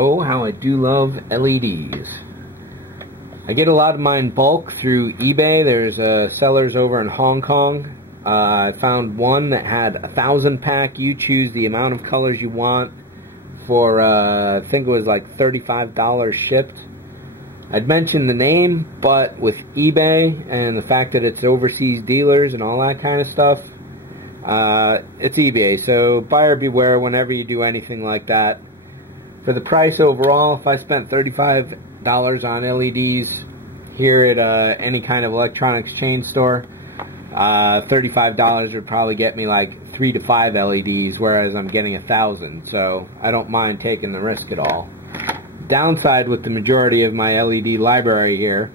Oh, how I do love LEDs. I get a lot of mine in bulk through eBay. There's sellers over in Hong Kong. I found one that had 1,000 pack. You choose the amount of colors you want for, I think it was like $35 shipped. I'd mentioned the name, but with eBay and the fact that it's overseas dealers and all that kind of stuff, it's eBay, so buyer beware whenever you do anything like that. For the price overall, if I spent $35 on LEDs here at any kind of electronics chain store, $35 would probably get me like 3 to 5 LEDs, whereas I'm getting 1,000, so I don't mind taking the risk at all. Downside with the majority of my LED library here,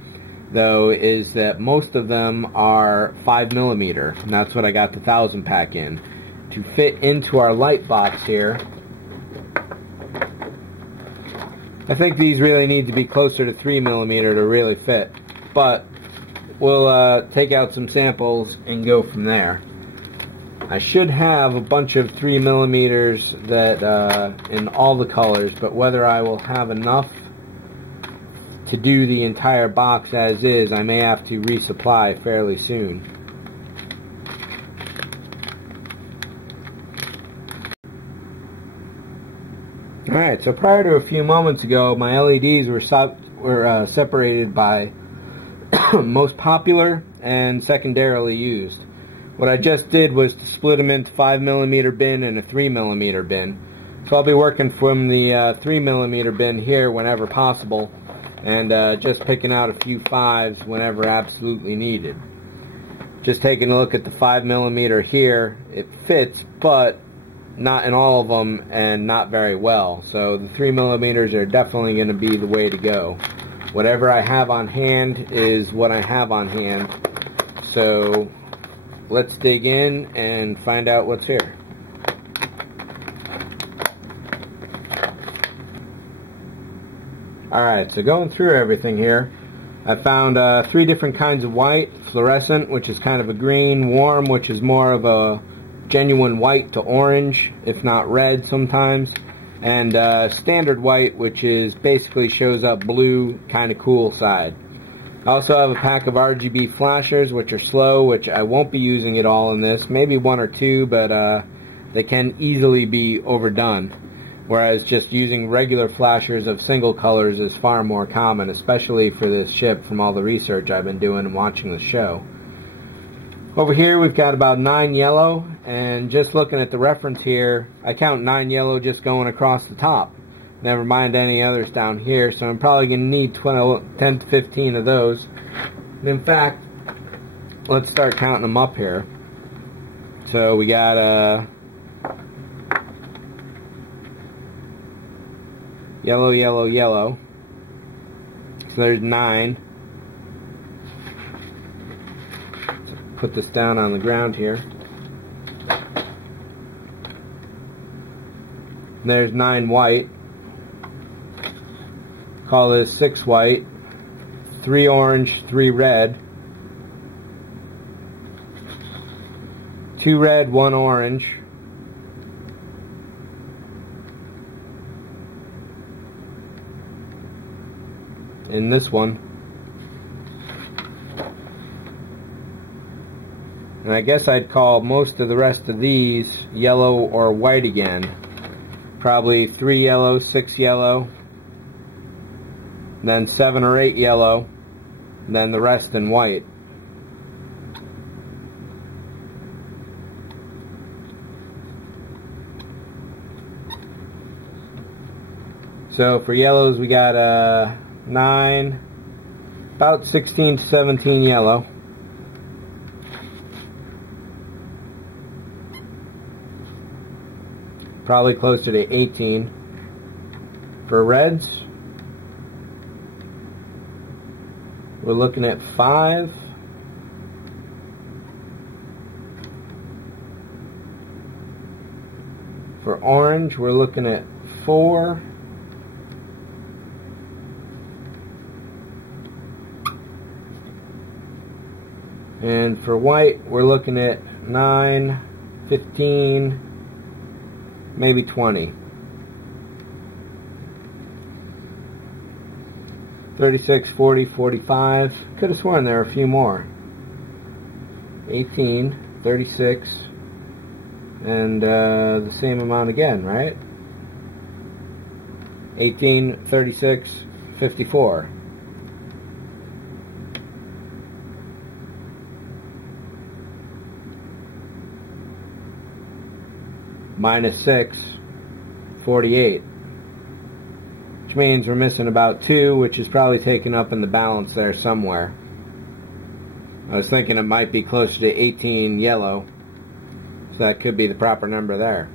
though, is that most of them are 5mm, and that's what I got the 1,000 pack in. To fit into our light box here, I think these really need to be closer to 3mm to really fit, but we'll take out some samples and go from there. I should have a bunch of 3mm that in all the colors, but whether I will have enough to do the entire box as is, I may have to resupply fairly soon. Alright, so prior to a few moments ago, my LEDs were separated by most popular and secondarily used. What I just did was to split them into 5mm bin and a 3mm bin. So I'll be working from the 3mm bin here whenever possible, and just picking out a few 5s whenever absolutely needed. Just taking a look at the 5mm here, it fits, but not in all of them and not very well. So the 3mm are definitely going to be the way to go. Whatever I have on hand is what I have on hand. So let's dig in and find out what's here. Alright, so going through everything here, I found 3 different kinds of white: fluorescent, which is kind of a green; warm, which is more of a genuine white to orange, if not red sometimes; and standard white, which is basically shows up blue, kind of cool side. I also have a pack of RGB flashers, which are slow, which I won't be using at all in this. Maybe 1 or 2, but they can easily be overdone. Whereas just using regular flashers of single colors is far more common, especially for this ship, from all the research I've been doing and watching the show. Over here we've got about 9 yellow, and just looking at the reference here, I count 9 yellow just going across the top. Never mind any others down here, so I'm probably going to need 10 to 15 of those. And in fact, let's start counting them up here. So we got yellow, yellow, yellow. So there's 9. So put this down on the ground here. And there's 9 white. Call this 6 white, 3 orange, 3 red, 2 red, 1 orange, in this one. And I guess I'd call most of the rest of these yellow or white again. Probably 3 yellow, 6 yellow, then 7 or 8 yellow, and then the rest in white. So for yellows we got 9, about 16 to 17 yellow. Probably closer to 18. For reds, we're looking at 5. For orange, we're looking at 4. And for white, we're looking at 9, 15, maybe 20. 36, 40, 45. Could have sworn there were a few more. 18, 36, and the same amount again, right? 18, 36, 54. Minus 6, 48. Which means we're missing about 2, which is probably taken up in the balance there somewhere. I was thinking it might be closer to 18 yellow, so that could be the proper number there.